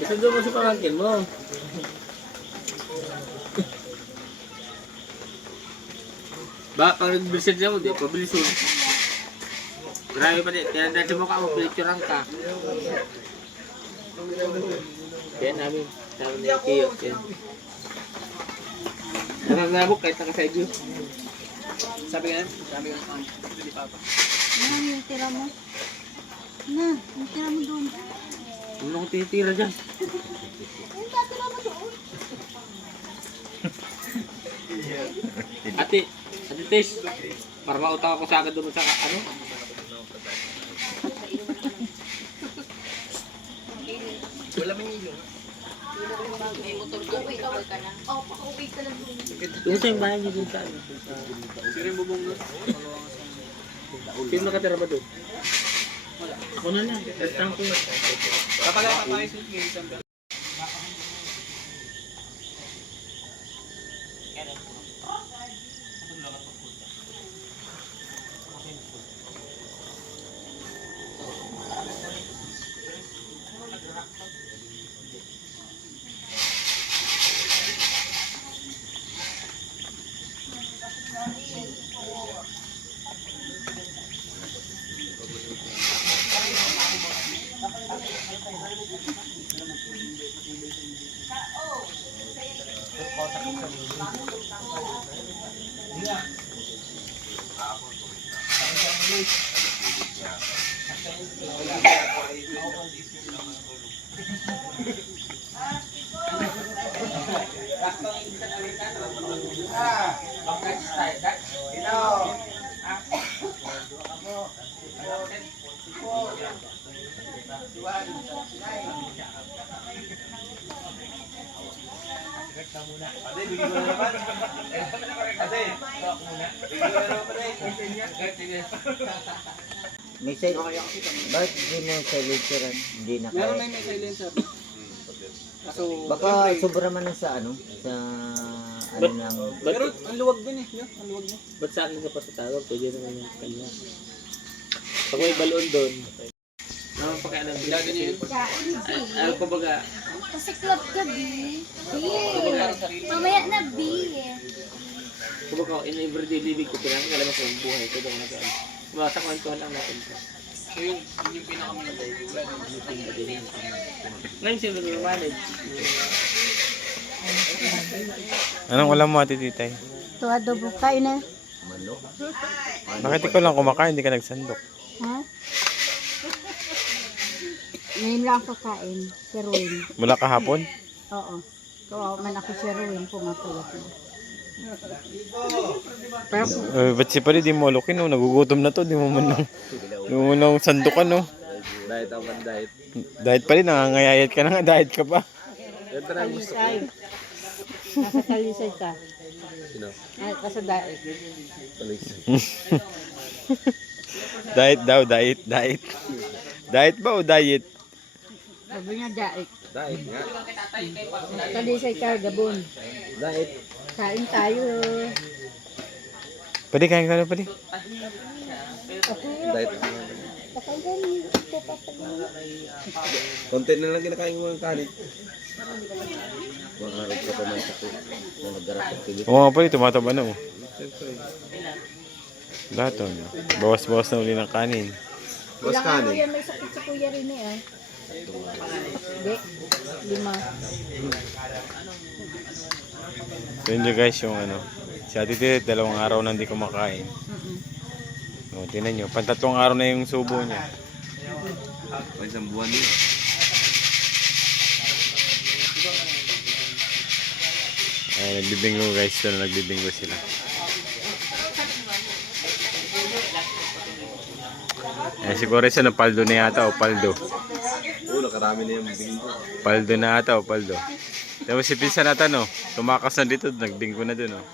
Isundo mo sa pamangkin mo. Ba, pag nag-bilisan siya mo, di pabilisun. Grabe pa din, kaya dahil mo ka mo, pinicturean ka. Kaya namin, sabi niya kiyot yan. Nananabok kahit naka-side view. Sabi nga sa akin, hindi papa. Yung tira mo. Yung tira mo doon. Ano ko tinitira dyan? Yung tatira mo doon. Ate Tes, para mautang ako sa agad doon sa ano? Wala may ilong. May motor ko, okay ka na. Oo, okay ka lang doon. Doon sa yung bahay niyo doon sa ano? Sino yung bubong doon? Sino nakatira ba doon? Ako na lang, testang ko. Kapag papayos yung isang ba? Ate, bigyan mo na naman. Ate, bigyan mo na naman. May silencer. Bakit hindi mo silenceran? Hindi na Meron kaya. may silencer. Kaso, Baka sobra man na sa ano? Sa ano lang. pero ang luwag din eh. Ang luwag niya. Ba't sa akin ka pa sa tawag? Pwede naman yung kanya. Pag may balon doon. Ano pa kaya alam? Gagawin niya yun? Ano ko baga? Kasi club ka, B. Mamaya na, B. Kung baga, in everyday living ko, pinakakala mo sa buhay ko. Baga nasa ano. Sa kwentuhan lang natin. So yun yung pinakamalabay. Ngayon sino nag-manage? Anong ulam mo, Ate Titay? Ito, adobo. Kain na. Manok. Bakit ikaw lang kumakain, hindi ka nagsandok? Ha? Ngayon lang ako kain. Si Ruin. Mula kahapon? Oo. Kawawa man ako si Ruin. Pumapulot na. Pero, Ba't si Pali, di mo alukin, no? Nagugutom na to, di mo man lang sandukan, no? Diet ako man diet. Diet Pali, nangangayayat ka na nga, diet ka pa. Yan talaga gusto ko. talisay. Nasa talisay ka. Sino? Ay, kasi dahil. Diet daw, diet. Diet ba o diet? Sabi niya dahil. Diet nga. Talisay ka, gabon. Diet. Kain tayo. Pali, kain ka na, Pali. Diet. Konti na lang kinakain mo ng kanin. Mga araw ko pa man sa ko na naggarap ng pilit. Oo nga pala, tumataba na oh. Lahat oh. Bawas-bawas na uli ng kanin. Mas kanin. Yan, may sakit sa kuya rin eh. Hindi. 5. So yun nyo guys yung ano. Si Ate Tit, 2 araw na hindi kumakain. O, tinan nyo, 3 araw na yung subo niya. Pa isang buwan yun. Ay, nagbibingo guys, doon nagbibingo sila. Eh, siguro isa na paldo na yata o paldo. Oo, nakarami na yung bingo. Paldo na ata o paldo. Tapos si Pinsan natin no, tumakas na dito, nagbingo na dun oh.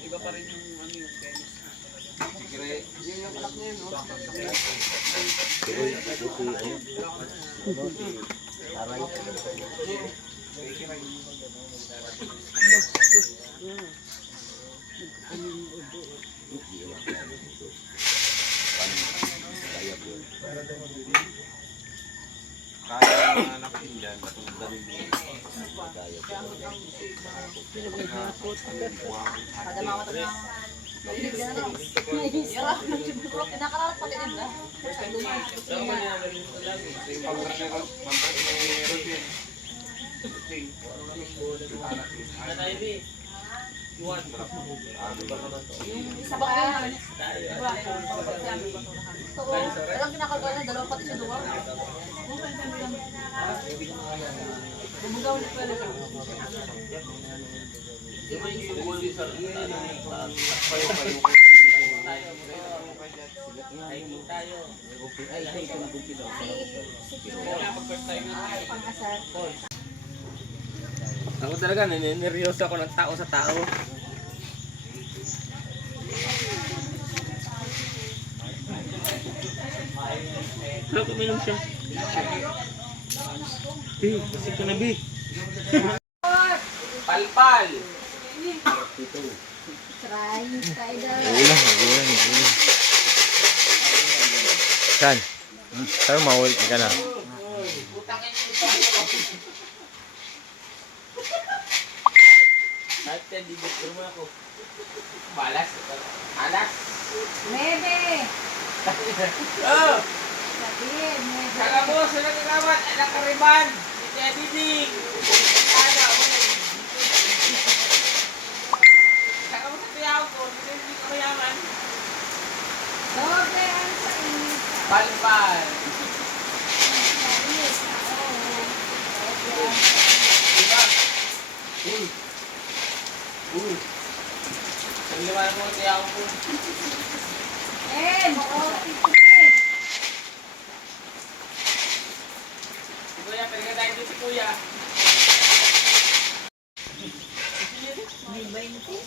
Iba pa rin yung ano yung tennis. Kaya mga anak din dyan, matungdan mo. Nakararat pati din ba? Isa ba kayo? Alam kinakagawa na, 2 pati siya luwag. Bumugaw na pala siya. Ako talaga, nineryoso ako ng tao sa tao. Ano kuminom siya? Kasi ka na, Bi. Palpal! Try, try daw. Ulan. Saan? Saan mawal ka na? Natin, dibukir mo ako. Balas. Alas. Mebe! Oh! Sabihin, mebe. Kala mo, sa nagkakawat, anak ka riban. Hindi diding. Kala mo. Saka mo sa tiyaw ko, hindi ka mayaman. Doble ang sais. Palpal. Sais. Oo. Diba? Ang liwanag mo tiyaw ko. Si Kuya, pwede tayo dito si Kuya. May 20.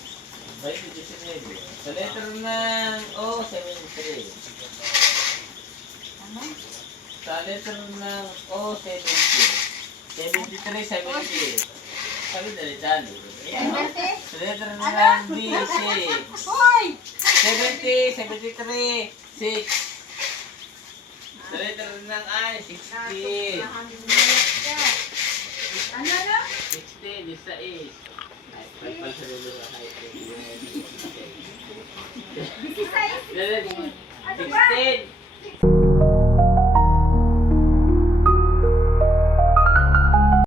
Sa letter ng O, 73. Ano? Sa letter ng O, 70. 73, 70. Sabi dali-dali. Sa letter ng B, 6. Hoy! 70, 73, 6. Sa letter ng I, 60. Ano na? 60, 16. Ay, palpal sa dulo. 16. Ano ba? 16.